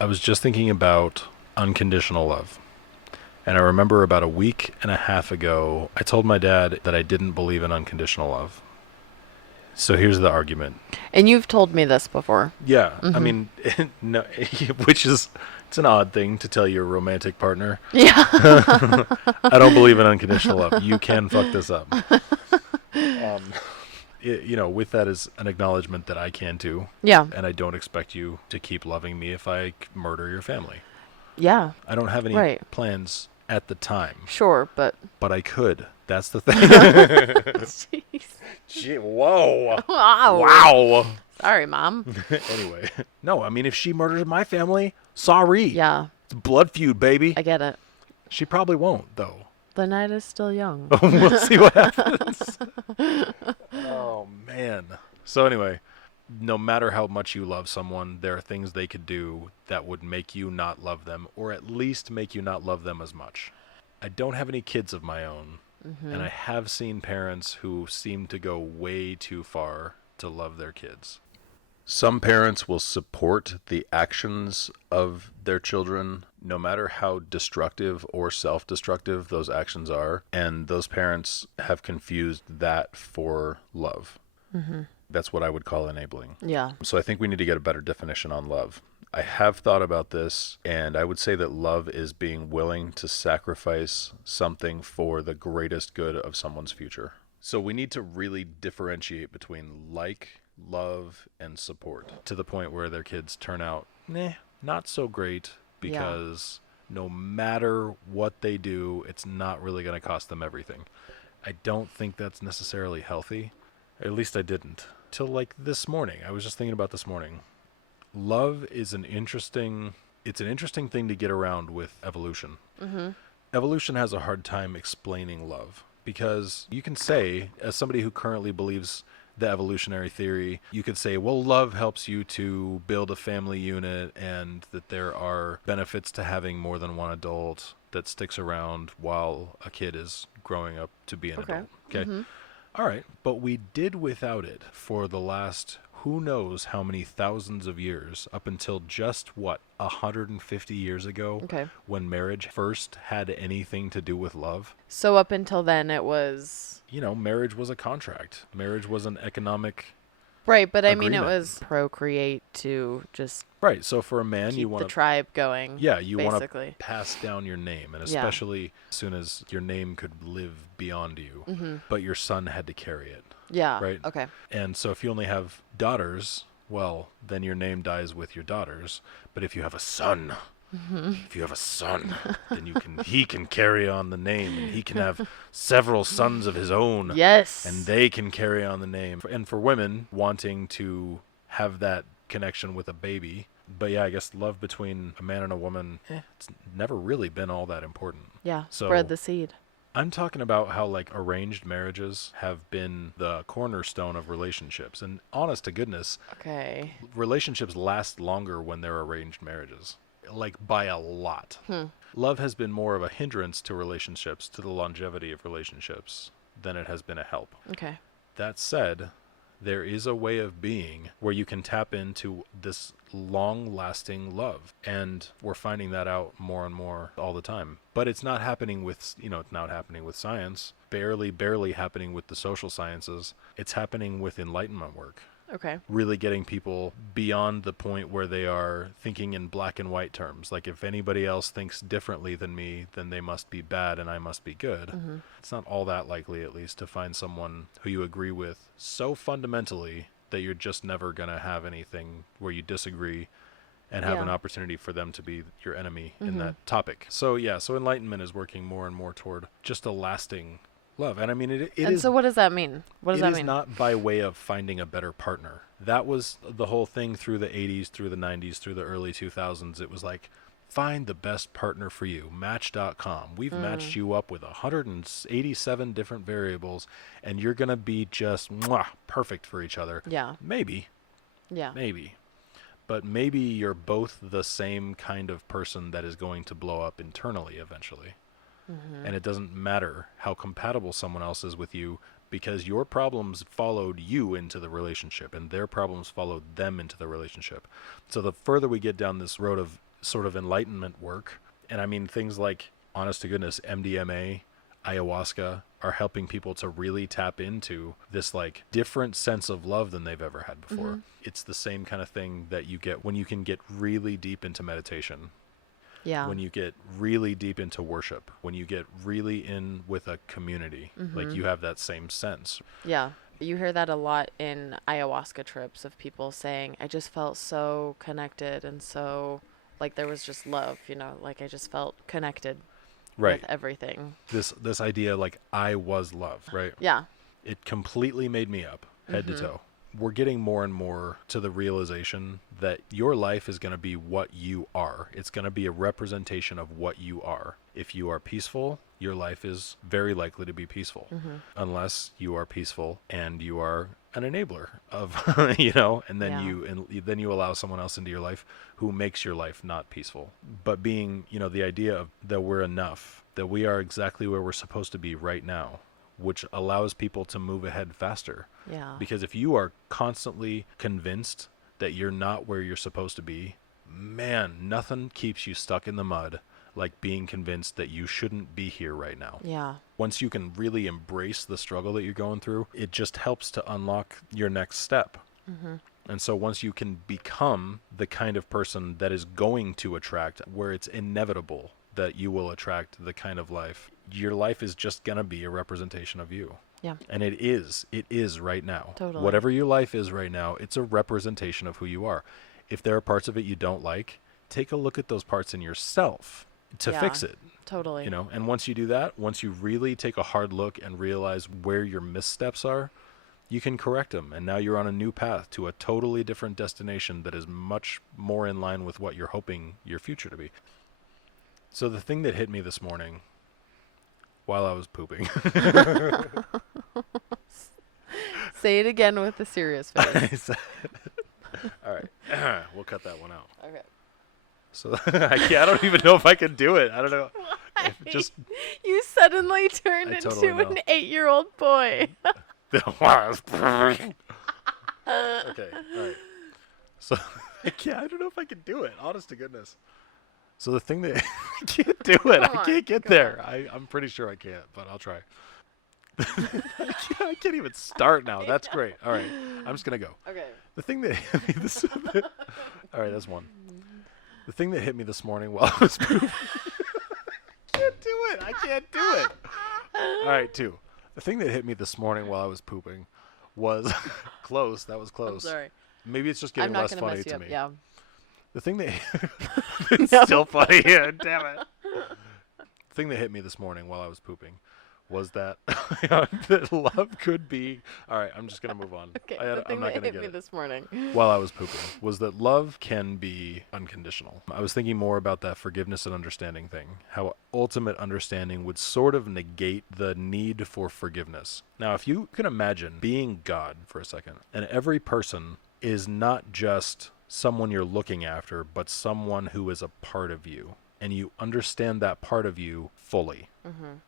I was just thinking about unconditional love. And I remember about a week and a half ago, I told my dad that I didn't believe in unconditional love. So here's the argument. And you've told me this before. Yeah, I Mm-hmm. mean, no, which is it's an odd thing to tell your romantic partner. Yeah. I don't believe in unconditional love. You can fuck this up. Um, with that is an acknowledgement that I can too, Yeah. and I don't expect you to keep loving me if I murder your family. Yeah. I don't have any Right. plans at the time, Sure, but but I could. That's the thing. jeez. Gee, whoa. Wow. Wow. Sorry, Mom. Anyway, no, I mean, if she murders my family, sorry. Yeah, It's blood feud, baby. I get it. She probably won't, though. The night is still young. We'll see what happens. Oh, man. So, anyway, no matter how much you love someone, there are things they could do that would make you not love them, or at least make you not love them as much. I don't have any kids of my own, and I have seen parents who seem to go way too far to love their kids. Some parents will support the actions of their children, no matter how destructive or self destructive those actions are. And those parents have confused that for love. That's what I would call enabling. Yeah. So I think we need to get a better definition on love. I have thought about this, and I would say that love is being willing to sacrifice something for the greatest good of someone's future. So we need to really differentiate between like, love, and support to the point where their kids turn out, not so great Yeah. because no matter what they do, it's not really going to cost them everything. I don't think that's necessarily healthy. At least I didn't. Till like this morning. I was just thinking about this morning. Love is an interesting thing to get around with evolution. Mm-hmm. Evolution has a hard time explaining love because you can say, as somebody who currently believes the evolutionary theory, you could say, well, love helps you to build a family unit and that there are benefits to having more than one adult that sticks around while a kid is growing up to be an Okay. adult. Okay. Mm-hmm. All right. But we did without it for the last who knows how many thousands of years up until just 150 years ago Okay. when marriage first had anything to do with love. So up until then, it was Marriage was a contract. Marriage was an economic right, but I mean, it agreement. was procreate to just Right. So for a man, you keep the want to, tribe going. yeah, you want to Basically. pass down your name, and Yeah. especially as soon as your name could live beyond you, Mm-hmm. but your son had to carry it. Yeah. Right. Okay. And so if you only have daughters, well, then your name dies with your daughters. But if you have a son, Mm-hmm. if you have a son, then he can carry on the name and he can have several sons of his own Yes. and they can carry on the name. And for women wanting to have that connection with a baby, but yeah, I guess love between a man and a woman, it's never really been all that important. Yeah. So Spread the seed. I'm talking about how like arranged marriages have been the cornerstone of relationships. And honest to goodness, Okay. relationships last longer when they're arranged marriages. Like by a lot. Love has been more of a hindrance to relationships, to the longevity of relationships, than it has been a help. Okay. That said, there is a way of being where you can tap into this long lasting love. And we're finding that out more and more all the time. But it's not happening with, it's not happening with science, barely happening with the social sciences. It's happening with enlightenment work. Okay. Really getting people beyond the point where they are thinking in black and white terms. Like if anybody else thinks differently than me, then they must be bad and I must be good. Mm-hmm. It's not all that likely, at least, to find someone who you agree with so fundamentally that you're just never going to have anything where you disagree and have Yeah. an opportunity for them to be your enemy in Mm-hmm. that topic. So yeah, so enlightenment is working more and more toward just a lasting love. And I mean, it And is so what does that mean? What does it that is mean? not by way of finding a better partner. That was the whole thing through the 80s, through the 90s, through the early 2000s. It was like, find the best partner for you. Match.com. We've matched you up with 187 different variables, and you're going to be just perfect for each other. Yeah. Maybe. Yeah. Maybe. But maybe you're both the same kind of person that is going to blow up internally eventually. Mm-hmm. And it doesn't matter how compatible someone else is with you because your problems followed you into the relationship and their problems followed them into the relationship. So the further we get down this road of sort of enlightenment work. And I mean, things like, honest to goodness, MDMA, ayahuasca are helping people to really tap into this like different sense of love than they've ever had before. Mhm. It's the same kind of thing that you get when you can get really deep into meditation, Yeah. when you get really deep into worship, when you get really in with a community. Like, Mhm. you have that same sense. Yeah. You hear that a lot in ayahuasca trips of people saying, I just felt so connected and so like there was just love, like I just felt connected Right. with everything. This idea, like, I was love, right? Yeah. It completely made me up, head to Mhm. toe. We're getting more and more to the realization that your life is going to be what you are. It's going to be a representation of what you are. If you are peaceful, your life is very likely to be peaceful, Mhm. unless you are peaceful and you are an enabler of, and then Yeah. then you allow someone else into your life who makes your life not peaceful. But being, the idea of that we're enough, that we are exactly where we're supposed to be right now, which allows people to move ahead faster. Yeah. Because if you are constantly convinced that you're not where you're supposed to be, man, nothing keeps you stuck in the mud like being convinced that you shouldn't be here right now. Yeah. Once you can really embrace the struggle that you're going through, it just helps to unlock your next step. Mhm. And so once you can become the kind of person that is going to attract, where it's inevitable that you will attract the kind of life, your life is just going to be a representation of you. Yeah. And it is right now. Totally. Whatever your life is right now, it's a representation of who you are. If there are parts of it you don't like, take a look at those parts in yourself to Yeah. fix it. Totally. And once you do that, once you really take a hard look and realize where your missteps are, you can correct them. And now you're on a new path to a totally different destination that is much more in line with what you're hoping your future to be. So the thing that hit me this morning while I was pooping. Say it again with a serious face. All right. We'll cut that one out. Okay. So I don't even know if I can do it. I don't know. If just You suddenly turned I into totally know. an 8-year-old boy. Okay. All right. So I don't know if I can do it. Honest to goodness. So the thing that I can't do it. Come I on, can't get come there. I'm pretty sure I can't, but I'll try. I can't even start now. That's great. All right. I'm just gonna go. Okay. The thing that hit me this. All right, that's one. The thing that hit me this morning while I was pooping. I can't do it. I can't do it. All right, two. The thing that hit me this morning while I was pooping was close. That was I'm close. sorry. Maybe it's just I'm getting not less gonna funny mess you to up. me. Yeah. The thing that it's No. still funny. Yeah, damn it. The thing that hit me this morning while I was pooping was that that love could be. All right, I'm just gonna move on. Okay. I'm The thing not that gonna hit get me it. this morning. While I was pooping was that love can be unconditional. I was thinking more about that forgiveness and understanding thing, how ultimate understanding would sort of negate the need for forgiveness. Now, if you can imagine being God for a second, and every person is not just someone you're looking after, but someone who is a part of you, and you understand that part of you fully.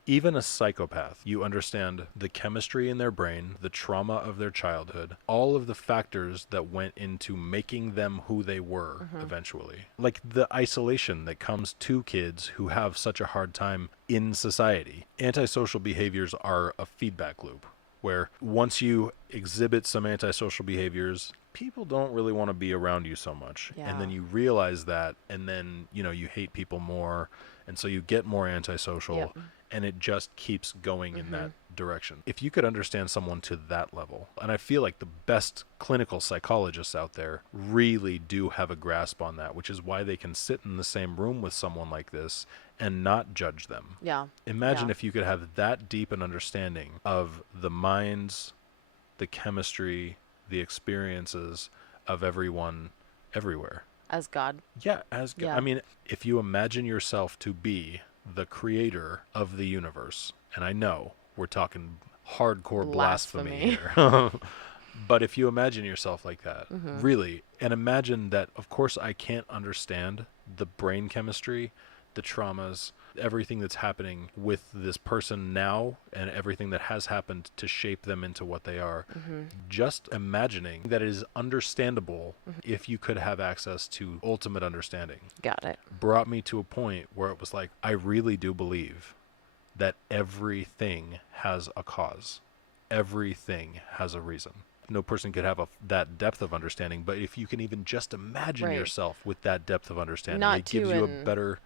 Even a psychopath, you understand the chemistry in their brain, the trauma of their childhood, all of the factors that went into making them who they were eventually. Like the isolation that comes to kids who have such a hard time in society. Antisocial behaviors are a feedback loop where once you exhibit some antisocial behaviors, people don't really want to be around you so much. Yeah. And then you realize that, and then, you hate people more. And so you get more antisocial, Yep. and it just keeps going in that direction. If you could understand someone to that level, and I feel like the best clinical psychologists out there really do have a grasp on that, which is why they can sit in the same room with someone like this and not judge them. Yeah. Imagine Yeah. if you could have that deep an understanding of the minds, the chemistry, the experiences of everyone everywhere. As God. Yeah, Yeah. I mean, if you imagine yourself to be the creator of the universe, and I know we're talking hardcore blasphemy here, but if you imagine yourself like that, really, and imagine that, of course, I can't understand the brain chemistry the traumas, everything that's happening with this person now, and everything that has happened to shape them into what they are. Mhm. Just imagining that it is understandable if you could have access to ultimate understanding Got it. brought me to a point where it was like, I really do believe that everything has a cause. Everything has a reason. No person could have that depth of understanding, but if you can even just imagine Right. yourself with that depth of understanding, Not it gives to you a in better.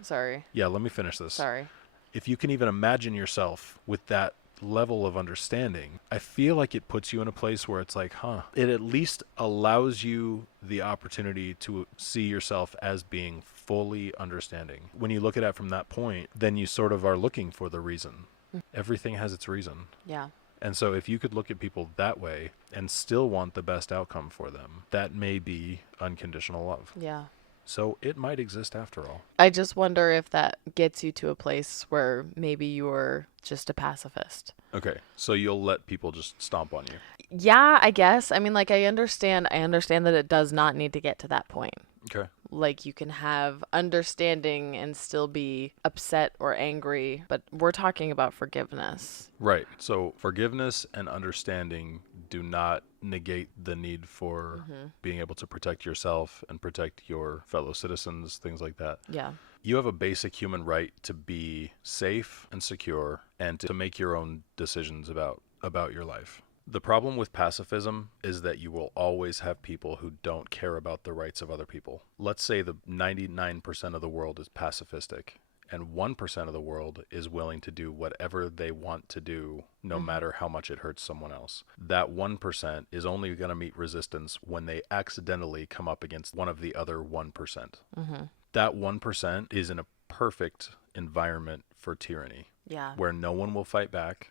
sorry. Yeah, let me finish this. Sorry. If you can even imagine yourself with that level of understanding, I feel like it puts you in a place where it's like, it at least allows you the opportunity to see yourself as being fully understanding. When you look at it from that point, then you sort of are looking for the reason. Everything has its reason. Yeah. And so if you could look at people that way and still want the best outcome for them, that may be unconditional love. Yeah. So it might exist after all. I just wonder if that gets you to a place where maybe you're just a pacifist. Okay, so you'll let people just stomp on you. Yeah, I guess. I mean, like I understand that it does not need to get to that point. Okay. Like you can have understanding and still be upset or angry, but we're talking about forgiveness. Right. So forgiveness and understanding do not negate the need for Mhm. being able to protect yourself and protect your fellow citizens, things like that. Yeah. You have a basic human right to be safe and secure and to make your own decisions about your life. The problem with pacifism is that you will always have people who don't care about the rights of other people. Let's say the 99% of the world is pacifistic and 1% of the world is willing to do whatever they want to do, no Mhm. matter how much it hurts someone else. That 1% is only going to meet resistance when they accidentally come up against one of the other 1%. Mhm. That 1% is in a perfect environment for tyranny, Yeah. where no one will fight back.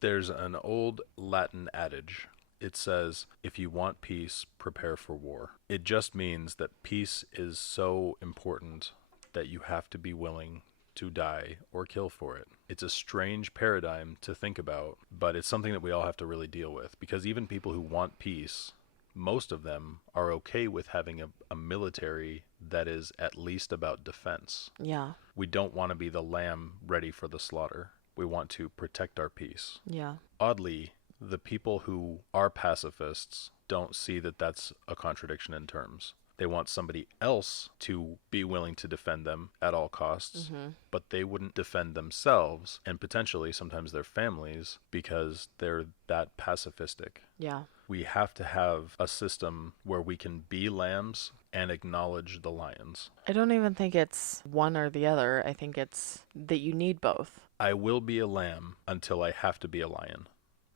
There's an old Latin adage. It says, if you want peace, prepare for war. It just means that peace is so important that you have to be willing to die or kill for it. It's a strange paradigm to think about, but it's something that we all have to really deal with, because even people who want peace, most of them are okay with having a military that is at least about defense. Yeah. We don't want to be the lamb ready for the slaughter. We want to protect our peace. Yeah. Oddly, the people who are pacifists don't see that that's a contradiction in terms. They want somebody else to be willing to defend them at all costs, Mhm. but they wouldn't defend themselves and potentially sometimes their families because they're that pacifistic. Yeah. We have to have a system where we can be lambs and acknowledge the lions. I don't even think it's one or the other. I think it's that you need both. I will be a lamb until I have to be a lion.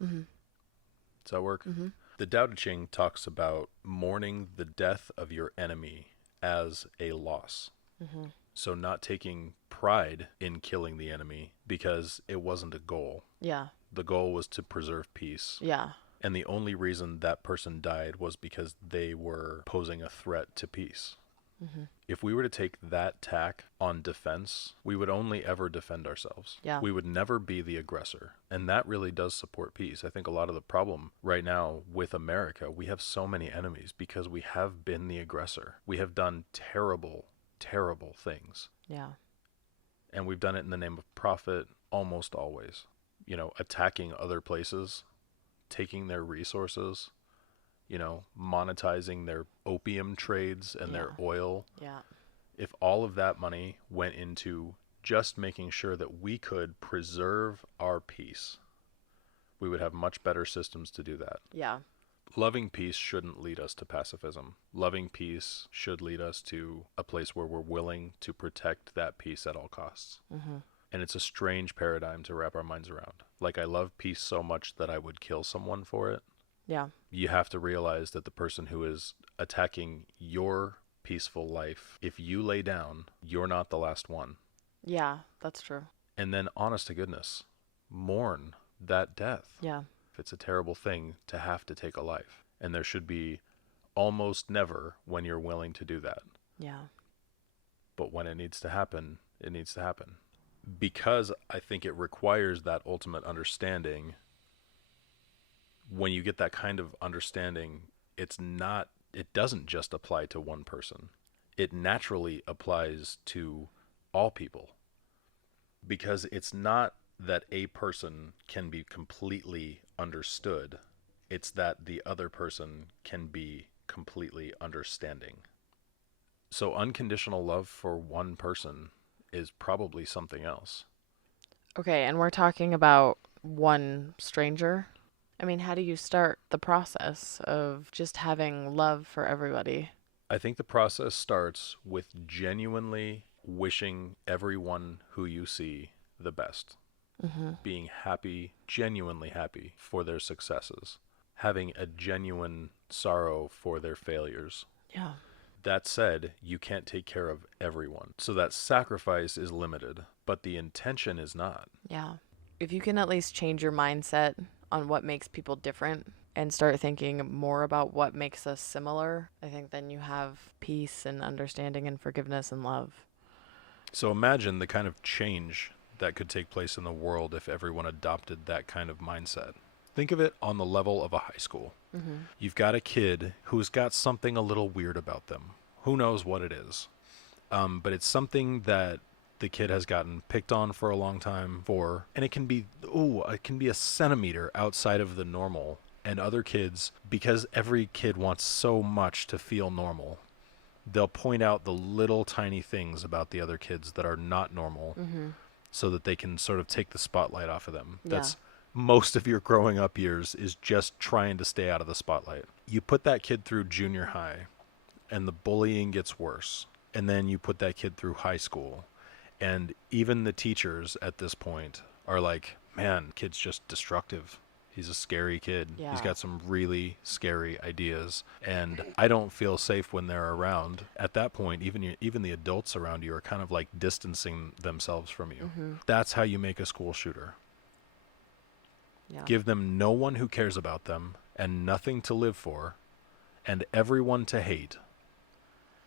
Mhm. Does that work? Mhm. The Tao Te Ching talks about mourning the death of your enemy as a loss. Mhm. So not taking pride in killing the enemy because it wasn't a goal. Yeah. The goal was to preserve peace. Yeah. And the only reason that person died was because they were posing a threat to peace. Mhm. If we were to take that tack on defense, we would only ever defend ourselves. Yeah. We would never be the aggressor. And that really does support peace. I think a lot of the problem right now with America, we have so many enemies because we have been the aggressor. We have done terrible, terrible things. Yeah. And we've done it in the name of profit almost always. You know, attacking other places, taking their resources, you know, monetizing their opium trades and their Yeah. oil. Yeah. If all of that money went into just making sure that we could preserve our peace, we would have much better systems to do that. Yeah. Loving peace shouldn't lead us to pacifism. Loving peace should lead us to a place where we're willing to protect that peace at all costs. Mhm. And it's a strange paradigm to wrap our minds around. Like, I love peace so much that I would kill someone for it. Yeah. You have to realize that the person who is attacking your peaceful life, if you lay down, you're not the last one. Yeah, that's true. And then, honest to goodness, mourn that death. Yeah. It's a terrible thing to have to take a life. And there should be almost never when you're willing to do that. Yeah. But when it needs to happen, it needs to happen. Because I think it requires that ultimate understanding. When you get that kind of understanding, it doesn't just apply to one person. it naturally applies to all people because it's not that a person can be completely understood, it's that the other person can be completely understanding. So, unconditional love for one person is probably something else. Okay, and we're talking about one stranger. I mean, how do you start the process of just having love for everybody? I think the process starts with genuinely wishing everyone who you see the best, Mm-hmm. being happy, genuinely happy for their successes, having a genuine sorrow for their failures. Yeah. That said, you can't take care of everyone. So that sacrifice is limited, but the intention is not. Yeah. If you can at least change your mindset on what makes people different and start thinking more about what makes us similar, I think then you have peace and understanding and forgiveness and love. So imagine the kind of change that could take place in the world if everyone adopted that kind of mindset. Think of it on the level of a high school. Mm-hmm. You've got a kid who's got something a little weird about them. Who knows what it is? But it's something that the kid has gotten picked on for a long time for, and it can be a centimeter outside of the normal. And other kids, because every kid wants so much to feel normal, they'll point out the little tiny things about the other kids that are not normal Mm-hmm. so that they can sort of take the spotlight off of them. Yeah. That's most of your growing up years is just trying to stay out of the spotlight. You put that kid through junior high and the bullying gets worse. And then you put that kid through high school. And even the teachers at this point are like, man, kid's just destructive. He's a scary kid. He's Yeah. got some really scary ideas. And I don't feel safe when they're around. At that point, even the adults around you are kind of like distancing themselves from you. Mm-hmm. That's how you make a school shooter. Yeah. Give them no one who cares about them and nothing to live for and everyone to hate.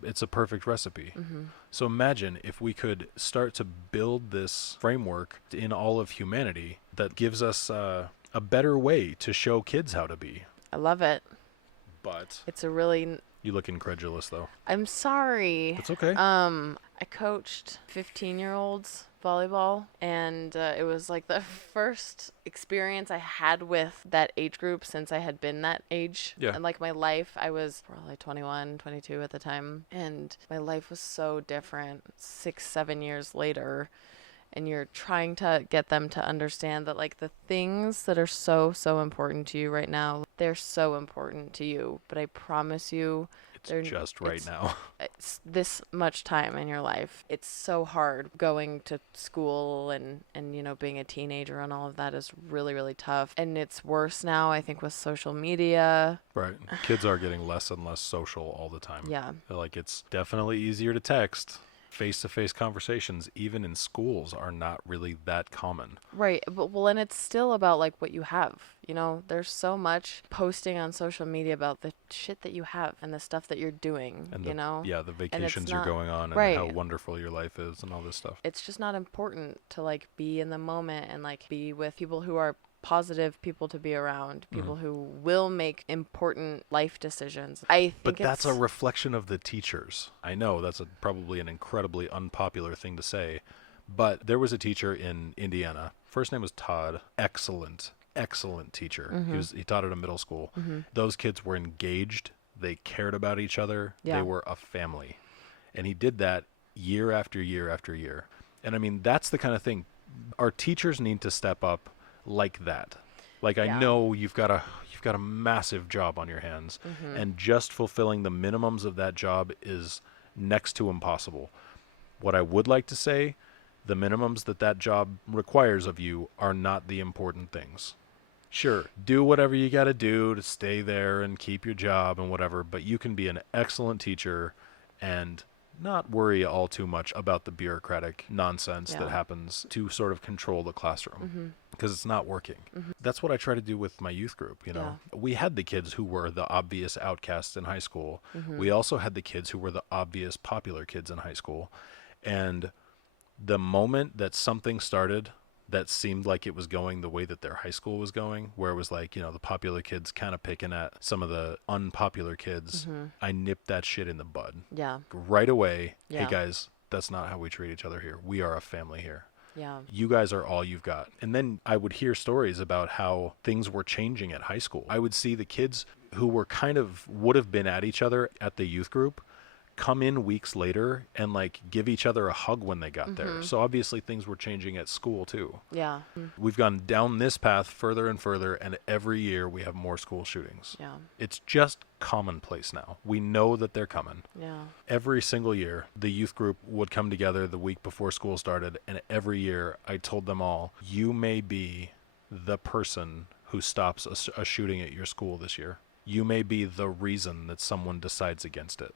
It's a perfect recipe. Mm-hmm. So imagine if we could start to build this framework in all of humanity that gives us a better way to show kids how to be. I love it. But It's a really you look incredulous, though. I'm sorry. It's okay. I coached 15-year-olds volleyball, and it was like the first experience I had with that age group since I had been that age. Yeah. And like my life, I was probably 21, 22 at the time, and my life was so different 6, 7 years later. And you're trying to get them to understand that like the things that are so so important to you right now, they're so important to you, but I promise you they're It's just right it's now. it's this much time in your life. It's so hard going to school and being a teenager and all of that is really really tough. And it's worse now I think with social media. Right. Kids are getting less and less social all the time. Yeah. Like, it's definitely easier to text. Face-to-face conversations, even in schools, are not really that common. Right. But well, and it's still about like what you have. There's so much posting on social media about the shit that you have and the stuff that you're doing, And And the it's vacations you're not going on and how right. wonderful your life is and all this stuff. It's just not important to like be in the moment and like be with people who are positive people to be around, people who will make important life decisions. I But think that's it's a reflection of the teachers. I know that's probably an incredibly unpopular thing to say, but there was a teacher in Indiana. First name was Todd. Excellent, excellent teacher. He taught at a middle school. Those kids were engaged. They cared about each other. Yeah. They were a family. And he did that year after year after year. And I mean, that's the kind of thing our teachers need to step up like that. Like, I Yeah. know you've got a massive job on your hands, and just fulfilling the minimums of that job is next to impossible. What I would like to say, the minimums that job requires of you are not the important things. Sure, do whatever you got to do to stay there and keep your job and whatever, but you can be an excellent teacher and not worry all too much about the bureaucratic nonsense Yeah. that happens to sort of control the classroom because it's not working. Mm-hmm. That's what I try to do with my youth group, We had the kids who were the obvious outcasts in high school. We also had the kids who were the obvious popular kids in high school. And the moment that something started that seemed like it was going the way that their high school was going, where it was like, the popular kids kind of picking at some of the unpopular kids. Mm-hmm. I nipped that shit in the bud Yeah. right away. Hey Yeah. guys, that's not how we treat each other here. We are a family here. Yeah. You guys are all you've got. And then I would hear stories about how things were changing at high school. I would see the kids who were would have been at each other at the youth group come in weeks later and like give each other a hug when they got there. So obviously things were changing at school too. Yeah. We've gone down this path further and further, and every year we have more school shootings. Yeah. It's just commonplace now. We know that they're coming. Yeah. Every single year, the youth group would come together the week before school started, and every year I told them all, you may be the person who stops a shooting at your school this year. You may be the reason that someone decides against it.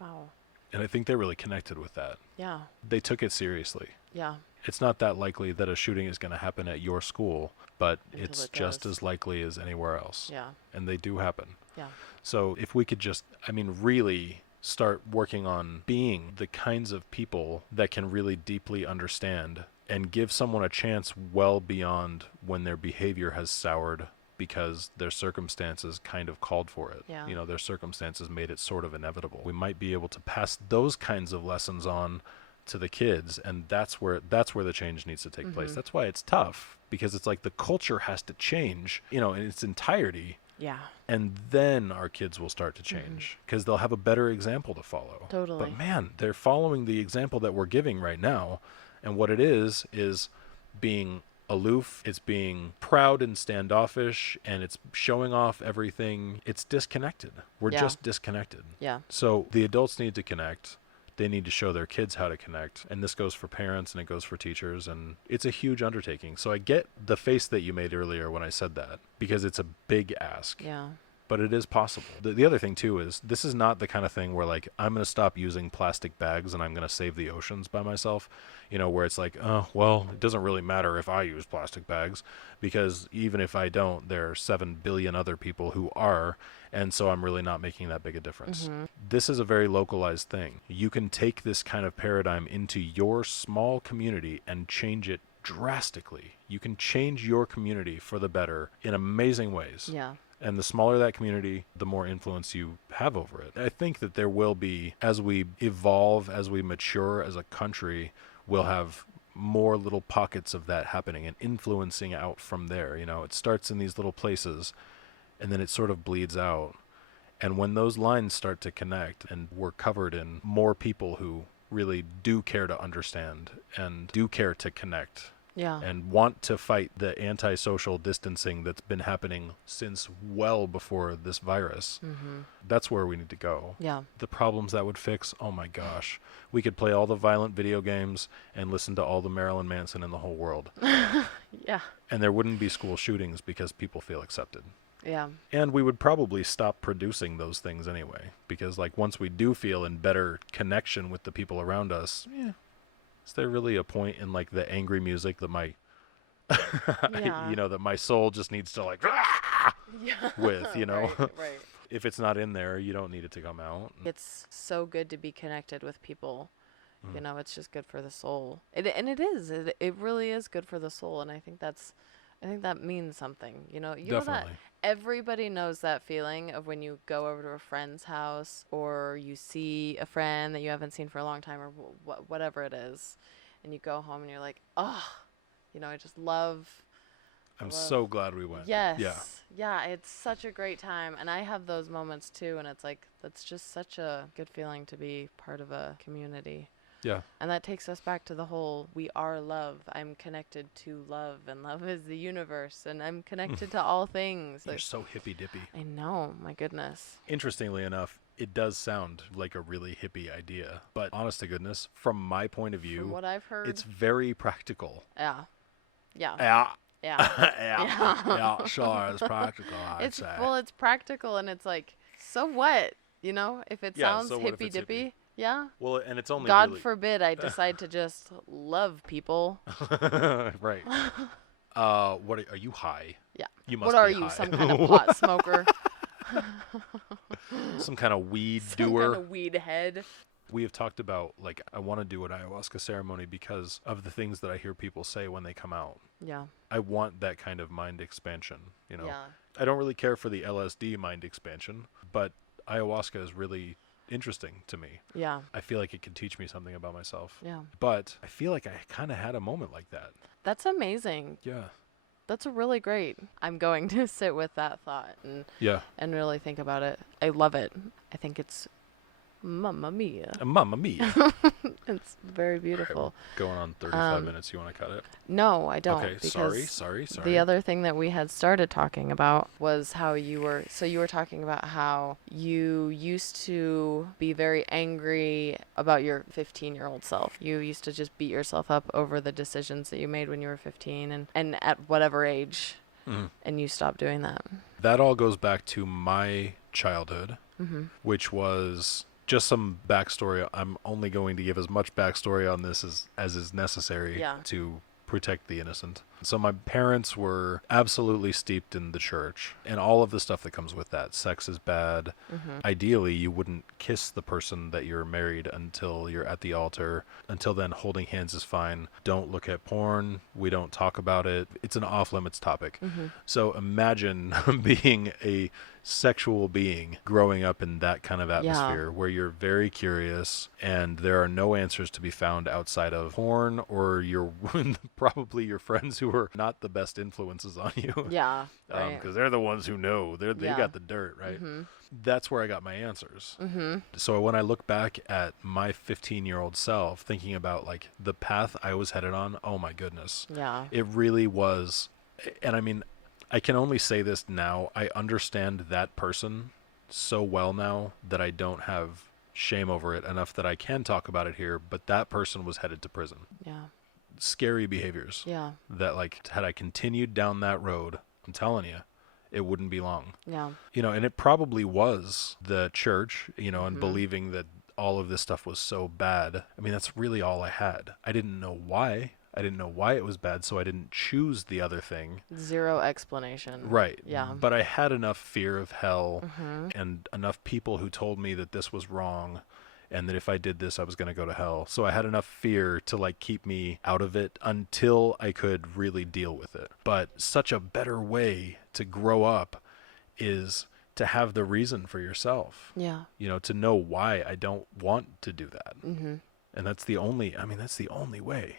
Wow. And I think they really connected with that. Yeah. They took it seriously. Yeah. It's not that likely that a shooting is going to happen at your school, but Until it's it just does. as likely as anywhere else. Yeah. And they do happen. Yeah. So if we could just, really start working on being the kinds of people that can really deeply understand and give someone a chance well beyond when their behavior has soured because their circumstances kind of called for it. Yeah. Their circumstances made it sort of inevitable. We might be able to pass those kinds of lessons on to the kids, and that's where the change needs to take place. That's why it's tough, because it's like the culture has to change, in its entirety, Yeah. and then our kids will start to change because they'll have a better example to follow. Totally. But man, they're following the example that we're giving right now, and what it is being aloof, it's being proud and standoffish, and it's showing off everything. It's disconnected. We're Yeah. just disconnected. Yeah. So the adults need to connect. They need to show their kids how to connect. And this goes for parents and it goes for teachers. And it's a huge undertaking. So I get the face that you made earlier when I said that, because it's a big ask. Yeah. But it is possible. The other thing too is this is not the kind of thing where like I'm going to stop using plastic bags and I'm going to save the oceans by myself, where it's like, oh, well, it doesn't really matter if I use plastic bags, because even if I don't, there are 7 billion other people who are, and so I'm really not making that big a difference. This is a very localized thing. You can take this kind of paradigm into your small community and change it drastically. You can change your community for the better in amazing ways. Yeah. And the smaller that community, the more influence you have over it. I think that there will be, as we evolve, as we mature as a country, we'll have more little pockets of that happening and influencing out from there. It starts in these little places and then it sort of bleeds out. And when those lines start to connect and we're covered in more people who really do care to understand and do care to connect, Yeah. and want to fight the antisocial distancing that's been happening since well before this virus. That's where we need to go. Yeah. The problems that would fix, oh my gosh. We could play all the violent video games and listen to all the Marilyn Manson in the whole world. Yeah. And there wouldn't be school shootings because people feel accepted. Yeah. And we would probably stop producing those things anyway. Because like once we do feel in better connection with the people around us, is there really a point in like the angry music that my Yeah. that my soul just needs to like Yeah. with, Right. if it's not in there, you don't need it to come out. It's so good to be connected with people. It's just good for the soul. It really is good for the soul, and I think that means something. You know that Definitely. everybody knows that feeling of when you go over to a friend's house or you see a friend that you haven't seen for a long time or whatever it is, and you go home and you're like, oh, I just love. I'm so glad we went. Yes. Yeah. Yeah, it's such a great time, and I have those moments too, and it's like that's just such a good feeling to be part of a community. Yeah. And that takes us back to the whole we are love. I'm connected to love, and love is the universe, and I'm connected to all things. You're so hippy dippy. I know, my goodness. Interestingly enough, it does sound like a really hippie idea, but honest to goodness, from my point of view, From what I've heard, it's very practical. yeah. Yeah. Yeah. Yeah, sure, it's practical, I'd say. Well, it's practical, and it's like, so what? If it Yeah, sounds so what if hippy it's dippy, hippie? yeah. Well, and it's only God really... forbid I decide to just love people. Right. What are you high? Yeah. You must What are be you, high. some kind of pot smoker? Some kind of weed Some doer? kind of weed head? We have talked about, like, I want to do an ayahuasca ceremony because of the things that I hear people say when they come out. Yeah. I want that kind of mind expansion, you know. Yeah. I don't really care for the LSD mind expansion, but ayahuasca is really interesting to me. Yeah. I feel like it can teach me something about myself. Yeah. But I feel like I kind of had a moment like that. That's amazing. Yeah. That's really great. I'm going to sit with that thought Yeah. and really think about it. I love it. I think it's Mamma mia. Mamma mia. It's very beautiful. Going on 35 minutes. You want to cut it? No, I don't. Okay, because sorry. the other thing that we had started talking about was how you were talking about how you used to be very angry about your 15-year-old self. You used to just beat yourself up over the decisions that you made when you were 15 and at whatever age, and you stopped doing that. That all goes back to my childhood, which was just some backstory. I'm only going to give as much backstory on this as is necessary to protect the innocent. So my parents were absolutely steeped in the church and all of the stuff that comes with that. Sex is bad. Ideally, you wouldn't kiss the person that you're married until you're at the altar. Until then, holding hands is fine. Don't look at porn. We don't talk about it. It's an off-limits topic. So imagine being a sexual being growing up in that kind of atmosphere where you're very curious and there are no answers to be found outside of porn or your probably your friends who are not the best influences on you. Yeah. Right. Because they're the ones who know. They got the dirt, right? That's where I got my answers. So when I look back at my 15-year-old self, thinking about like the path I was headed on, oh my goodness. Yeah. It really was. And I mean, I can only say this now. I understand that person so well now that I don't have shame over it enough that I can talk about it here. But that person was headed to prison. Yeah. Scary behaviors. Yeah. That, like, had I continued down that road, I'm telling you, it wouldn't be long. Yeah. You know, and it probably was the church, you know, and believing that all of this stuff was so bad. I mean, that's really all I had. I didn't know why. I didn't know why it was bad, so I didn't choose the other thing. Zero explanation. Right. Yeah. But I had enough fear of hell and enough people who told me that this was wrong and that if I did this, I was going to go to hell. So I had enough fear to like keep me out of it until I could really deal with it. But such a better way to grow up is to have the reason for yourself. Yeah. You know, to know why I don't want to do that. And that's the only way.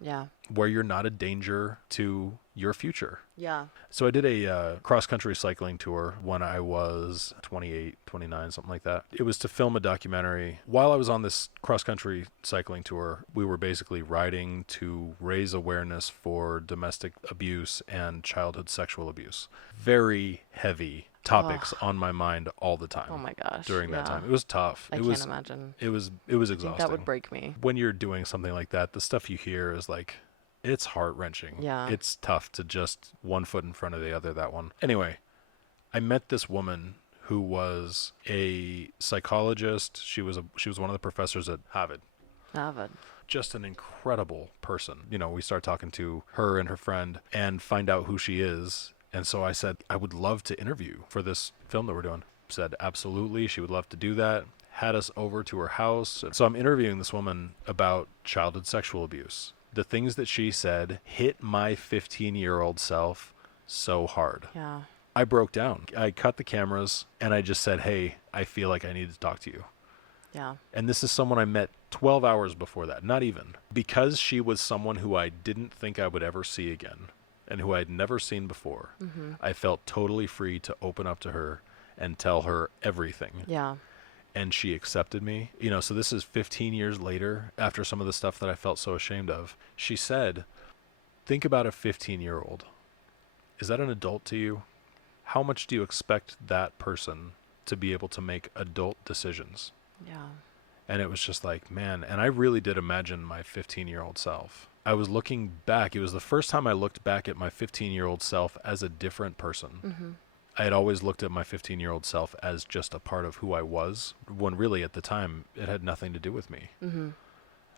Yeah. Where you're not a danger to your future. Yeah. So I did a cross-country cycling tour when I was 28, 29, something like that. It was to film a documentary. While I was on this cross-country cycling tour, we were basically riding to raise awareness for domestic abuse and childhood sexual abuse. Very heavy topics on my mind all the time. Oh my gosh. During that time. It was tough. I can't imagine. It was exhausting. That would break me. When you're doing something like that, the stuff you hear is like, it's heart-wrenching. Yeah. It's tough to just one foot in front of the other, that one. Anyway, I met this woman who was a psychologist. She was one of the professors at Harvard. Just an incredible person. You know, we start talking to her and her friend and find out who she is. And so I said, I would love to interview for this film that we're doing. Said, absolutely. She would love to do that. Had us over to her house. So I'm interviewing this woman about childhood sexual abuse. The things that she said hit my 15-year-old self so hard. Yeah. I broke down. I cut the cameras and I just said, hey, I feel like I need to talk to you. Yeah. And this is someone I met 12 hours before that. Not even. Because she was someone who I didn't think I would ever see again and who I'd never seen before, I felt totally free to open up to her and tell her everything. Yeah. And she accepted me. You know, so this is 15 years later, after some of the stuff that I felt so ashamed of. She said, think about a 15-year-old. Is that an adult to you? How much do you expect that person to be able to make adult decisions? Yeah. And it was just like, man, and I really did imagine my 15-year-old self. I was looking back. It was the first time I looked back at my 15-year-old self as a different person. I had always looked at my 15-year-old self as just a part of who I was, when really at the time it had nothing to do with me.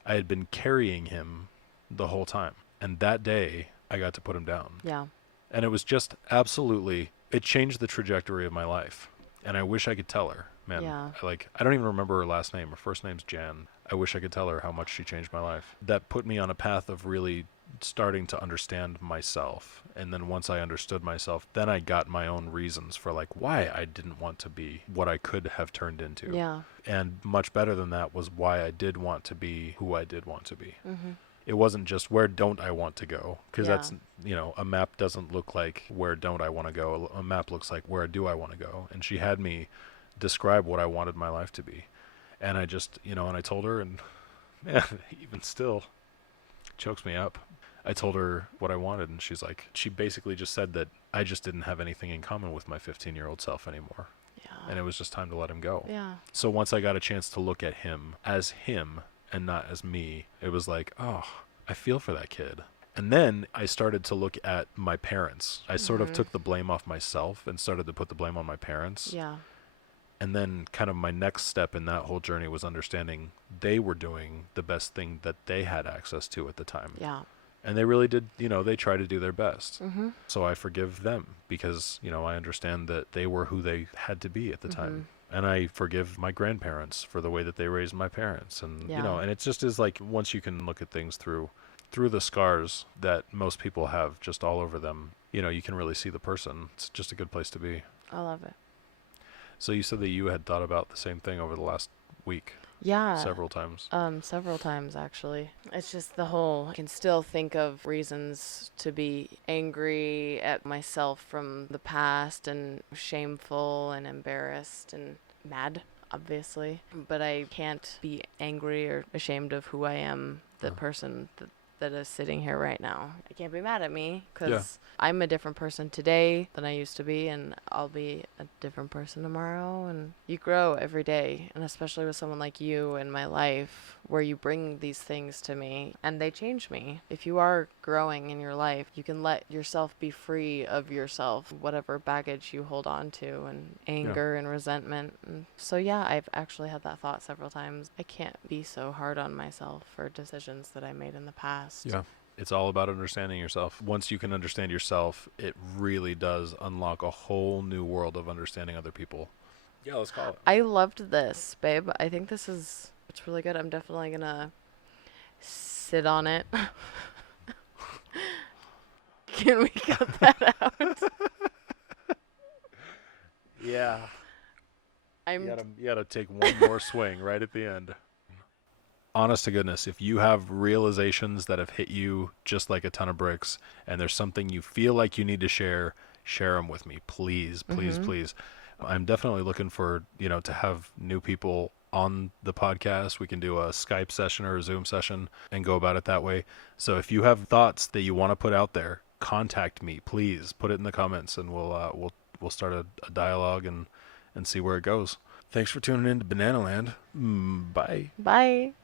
I had been carrying him the whole time. And that day, I got to put him down. Yeah. And it was just absolutely, it changed the trajectory of my life. And I wish I could tell her. Man, Yeah. I don't even remember her last name. Her first name's Jan. I wish I could tell her how much she changed my life. That put me on a path of really starting to understand myself. And then once I understood myself, then I got my own reasons for like why I didn't want to be what I could have turned into. Yeah. And much better than that was why I did want to be who I did want to be. Mhm. It wasn't just where don't I want to go, because Yeah. that's, a map doesn't look like where don't I want to go. A map looks like where do I want to go. And she had me describe what I wanted my life to be. And I just, and I told her, and man, even still chokes me up. I told her what I wanted, and she basically just said that I just didn't have anything in common with my 15-year-old self anymore. Yeah. And it was just time to let him go. Yeah. So once I got a chance to look at him and not as me, it was like, oh, I feel for that kid. And then I started to look at my parents. I sort of Mhm. took the blame off myself and started to put the blame on my parents. Yeah. And then kind of my next step in that whole journey was understanding they were doing the best thing that they had access to at the time. Yeah. And they really did, they tried to do their best. Mhm. So I forgive them because, I understand that they were who they had to be at the time. And I forgive my grandparents for the way that they raised my parents. And, Yeah. and it just is like once you can look at things through the scars that most people have just all over them, you can really see the person. It's just a good place to be. I love it. So you said that you had thought about the same thing over the last week Yeah. several times. Several times actually. It's just the whole I can still think of reasons to be angry at myself from the past and shameful and embarrassed and mad, obviously. But I can't be angry or ashamed of who I am, the person that is sitting here right now. I can't be mad at me because I'm a different person today than I used to be, and I'll be a different person tomorrow. And you grow every day, and especially with someone like you in my life, where you bring these things to me and they change me. If you are growing in your life, you can let yourself be free of yourself, whatever baggage you hold on to, and anger and resentment. And so, yeah, I've actually had that thought several times. I can't be so hard on myself for decisions that I made in the past. Yeah. It's all about understanding yourself. Once you can understand yourself, it really does unlock a whole new world of understanding other people. Yeah, let's call it. I loved this, babe. I think it's really good. I'm definitely gonna sit on it. Can we cut that out? Yeah. I'm You gotta take one more swing right at the end. Honest to goodness, if you have realizations that have hit you just like a ton of bricks and there's something you feel like you need to share them with me. Please, please, please. I'm definitely looking for, to have new people on the podcast. We can do a Skype session or a Zoom session and go about it that way. So if you have thoughts that you want to put out there, contact me, please. Put it in the comments and we'll start a dialogue and see where it goes. Thanks for tuning in to Banana Land. Bye. Bye.